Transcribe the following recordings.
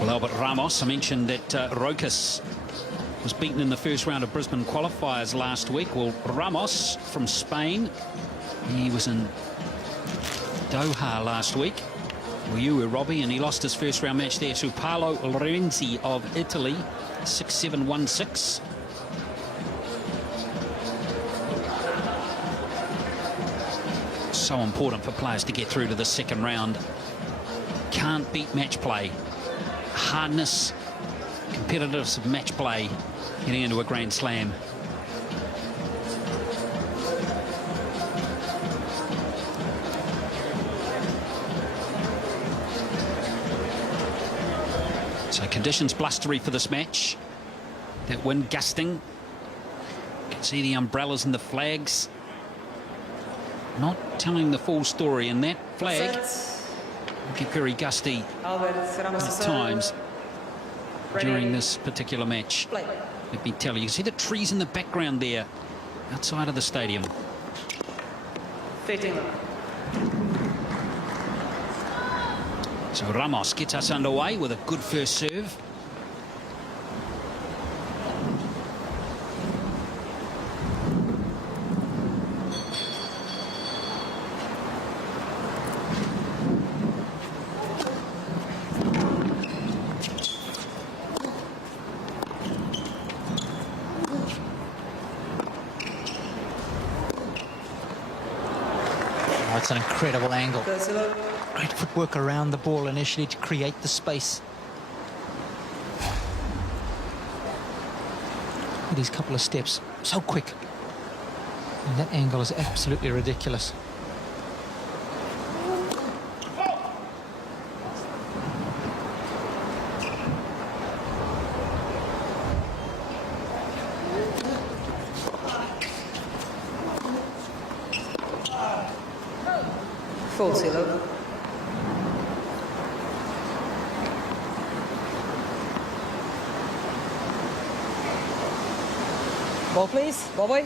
Well, Albert Ramos, I mentioned that Rochus was beaten in the first round of Brisbane qualifiers last week. Well, Ramos from Spain, he was in Doha last week. Well, you were Robbie, and he lost his first round match there to Paolo Lorenzi of Italy, 6-7, 1-6. So important for players to get through to the second round. Can't beat match play. Hardness, competitiveness of match play, getting into a Grand Slam. So conditions blustery for this match. That wind gusting. You can see the umbrellas and the flags. Not telling the full story, and that flag will get very gusty at times during this particular match. Let me tell you, see the trees in the background there outside of the stadium. So Ramos gets us underway with a good first serve. Oh, it's an incredible angle. Great footwork around the ball initially to create the space. These couple of steps, so quick. And that angle is absolutely ridiculous. Full silo. Ball, please. Ball boy.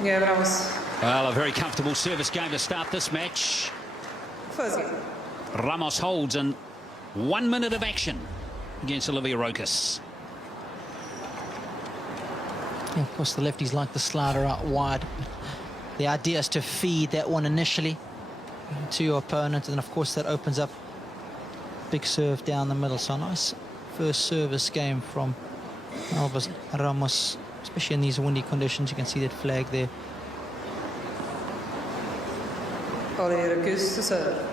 Yeah, Ramos. Well, a very comfortable service game to start this match. First game. Ramos holds in 1 minute of action against Olivia Rochus. Yeah, of course, the lefties like the slider out wide. The idea is to feed that one initially to your opponent, and of course that opens up big serve down the middle. So nice first service game from Alves Ramos, especially in these windy conditions. You can see that flag there. Rochus to serve.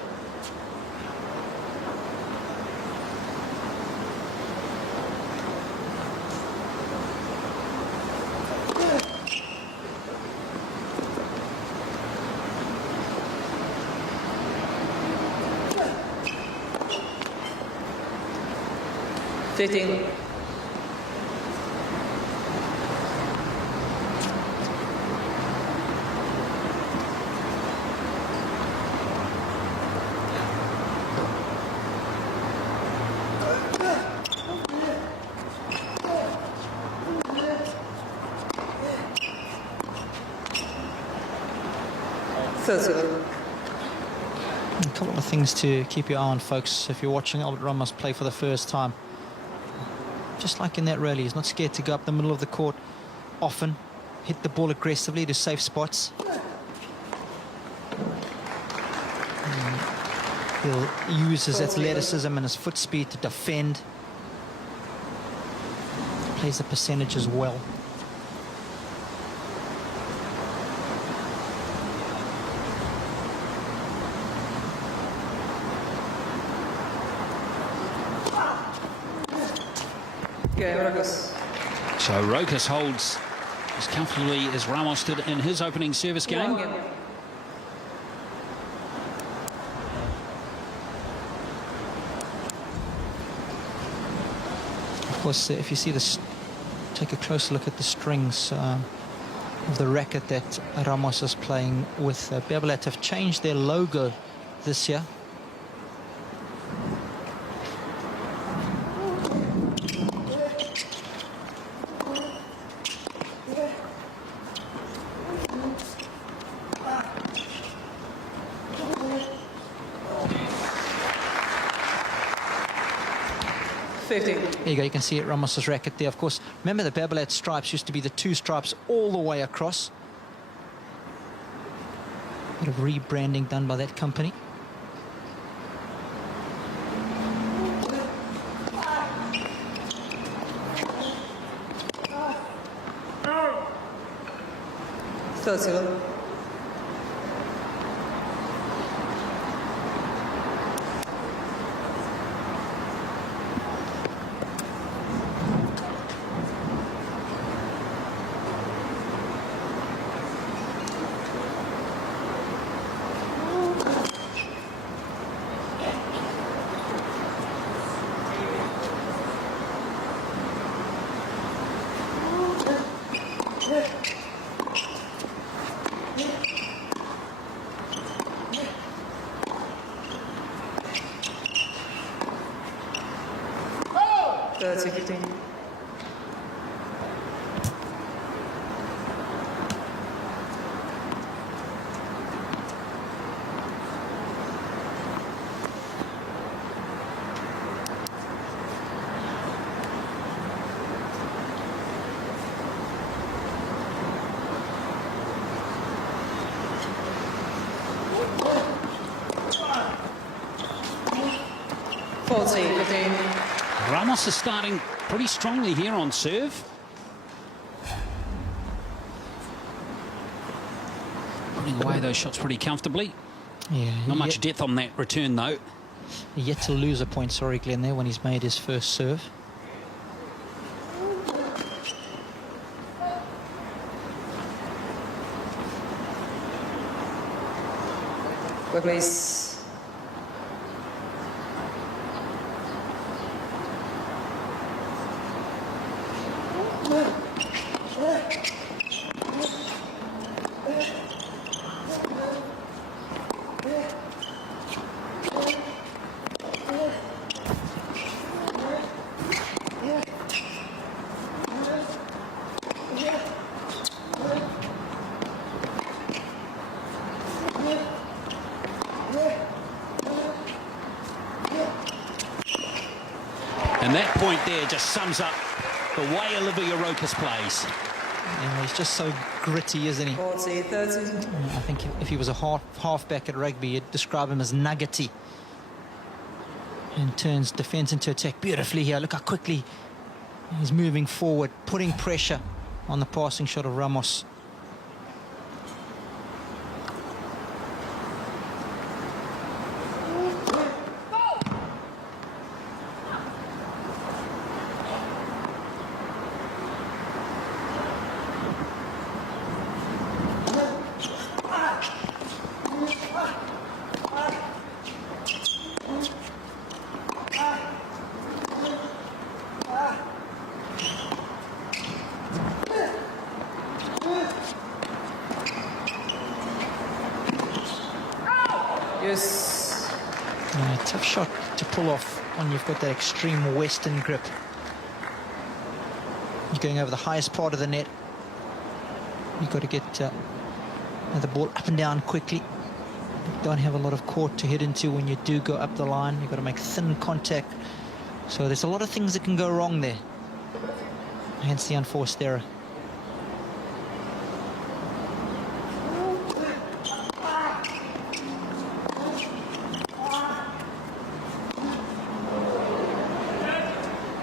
A couple of things to keep your eye on, folks. If you're watching Albert Ramos play for the first time, just like in that rally, he's not scared to go up the middle of the court often, hit the ball aggressively to safe spots. He'll use his athleticism and his foot speed to defend. Plays the percentage as well. So Rochus holds as comfortably as Ramos did in his opening service game. Of course, if you see this, take a closer look at the strings of the racket that Ramos is playing with. Bebelat have changed their logo this year. 15. There you go, you can see it, Ramos's racket there. Of course, remember the Babolat stripes used to be the 2 stripes all the way across. Bit of rebranding done by that company. $30. $30.15. Ramos is starting pretty strongly here on serve. Putting away those shots pretty comfortably. Yeah, Not much depth on that return, though. Yet to lose a point, sorry, Glenn, there when he's made his first serve. Wait, please. And that point there just sums up the way Olivia Rochus plays. Yeah, he's just so gritty, isn't he? 40, 30. I think if he was a halfback at rugby, you'd describe him as nuggety. And turns defence into attack beautifully here. Look how quickly he's moving forward, putting pressure on the passing shot of Ramos. Yes. Yeah, tough shot to pull off when you've got that extreme western grip. You're going over the highest part of the net. You've got to get the ball up and down quickly. You don't have a lot of court to hit into when you do go up the line. You've got to make thin contact. So there's a lot of things that can go wrong there. Hence the unforced error.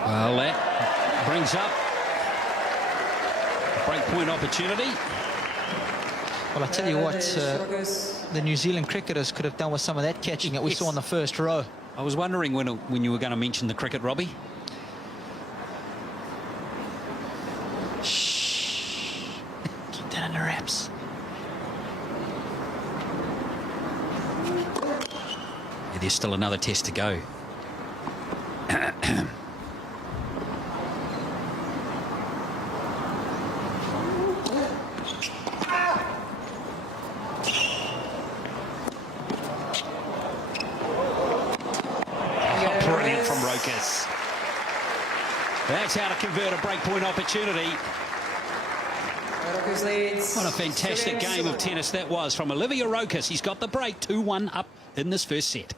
Well, that brings up a breakpoint opportunity. Well, I tell you what, the New Zealand cricketers could have done with some of that catching that we saw on the first row. I was wondering when you were going to mention the cricket, Robbie. Shh. Keep that under wraps. Yeah, there's still another test to go. Brilliant from Rochus. That's how to convert a breakpoint opportunity. What a fantastic game of tennis that was from Olivia Rochus. He's got the break, 2-1 up in this first set.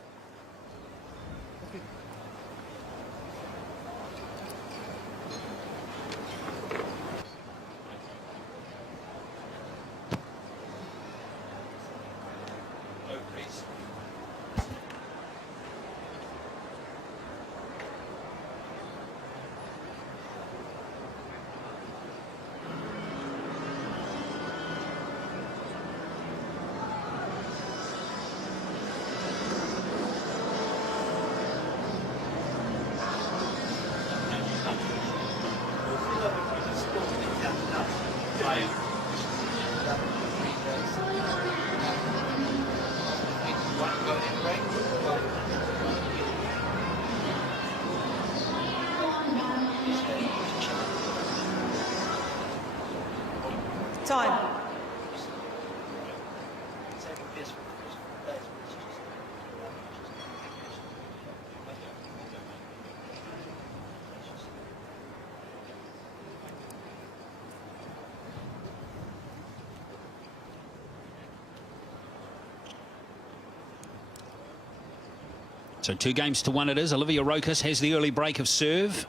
Time. So 2-1 it is. Olivia Rochus has the early break of serve.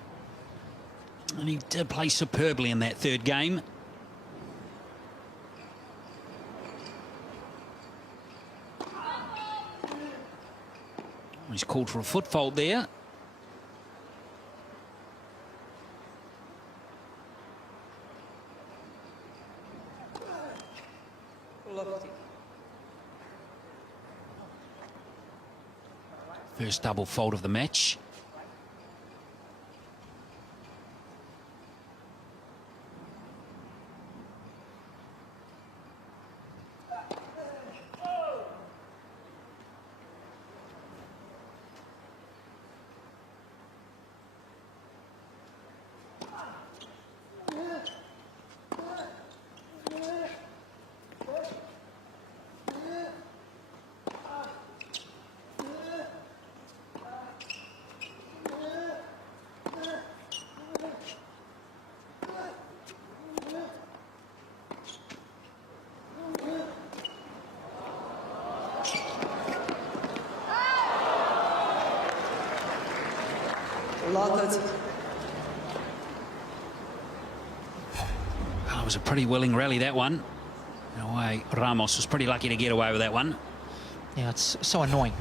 And he did play superbly in that third game. He's called for a foot fault there. Lofty. First double fault of the match. That was a pretty willing rally, that one. In a way, Ramos was pretty lucky to get away with that one. Yeah, it's so annoying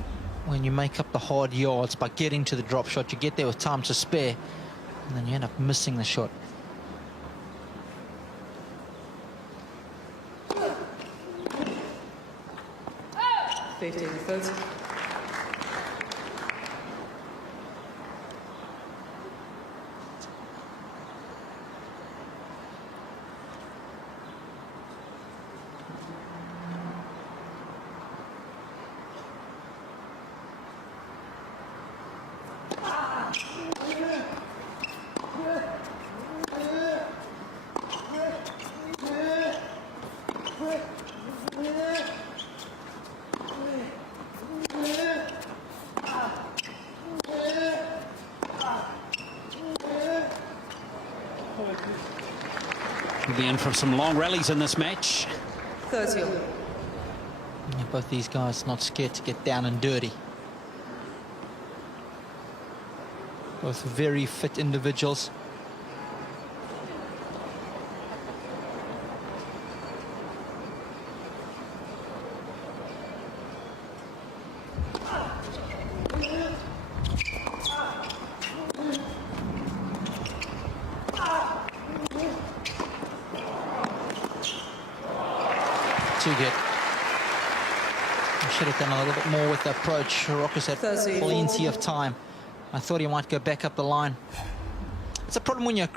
when you make up the hard yards by getting to the drop shot. You get there with time to spare, and then you end up missing the shot. Fifteen, 30. We'll be in for some long rallies in this match. 30. Yeah, both these guys not scared to get down and dirty. Both very fit individuals. Too good. I should have done a little bit more with the approach. Rochus had 30. plenty of time. I thought he might go back up the line. It's a problem when you're